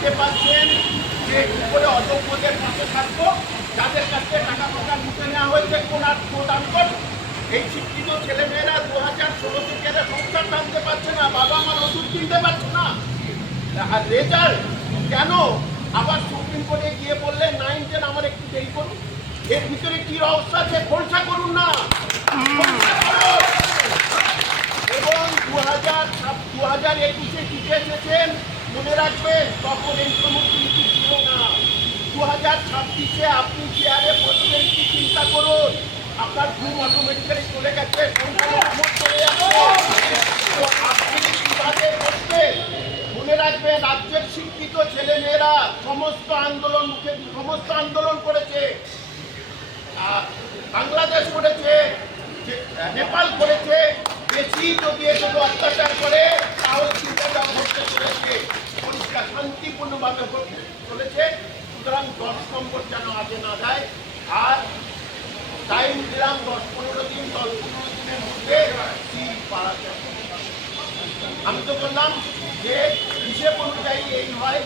দেখতে পাচ্ছেন যে করে অযোগ্যদের পাশে থাকব। যাদের কাছে টাকা পয়সা লুটে নেওয়া হয়েছে কোনার করো এই শিক্ষিত ছেলেমেয়েরা দু হাজার ষোলো থেকে সংসার টানতে পারছে না, বাবা আমার ওষুধ কিনতে পারছে না। আর রেজাল্ট কেন? আবার সুপ্রিম কোর্টে গিয়ে বললেন, নাইন টেন আমার একটু দেরি করুন। এর ভিতরে কি রহস্য আছে খোলসা করুন না। এবং দু হাজার দু হাজার একুশে জিতে এসেছেন রাখবেন তখন এই সমস্ত কিছু ছিল না। দু হাজার ছাব্বিশে আপনি চেয়ারে বসবেন কি চিন্তা করুন। আপনার ঘুম অটোমেটিক্যালি চলে গেছে রাজ্যের শিক্ষিত ছেলে মেয়েরা সমস্ত আন্দোলন মুখে, সমস্ত আন্দোলন করেছে। বাংলাদেশ করেছে নেপাল করেছে। বেশি যদি অত্যাচার করে ঘটতে চলেছে। সুতরাং দশ নম্বর যেন আগে না যায়। আর টাইম দিলাম দশ পনেরো দিন, দশ পনেরো দিনের মধ্যে আমি তো বললাম যে হিসেব অনুযায়ী এই হয়।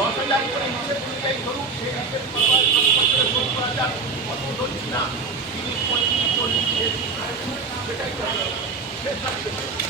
দশ হাজার করে হিসেব অনুযায়ী ধরুন সেই হিসেব ভোট করা ধরছি না। তিরিশ, পঁয়ত্রিশ, চল্লিশ সেটাই তো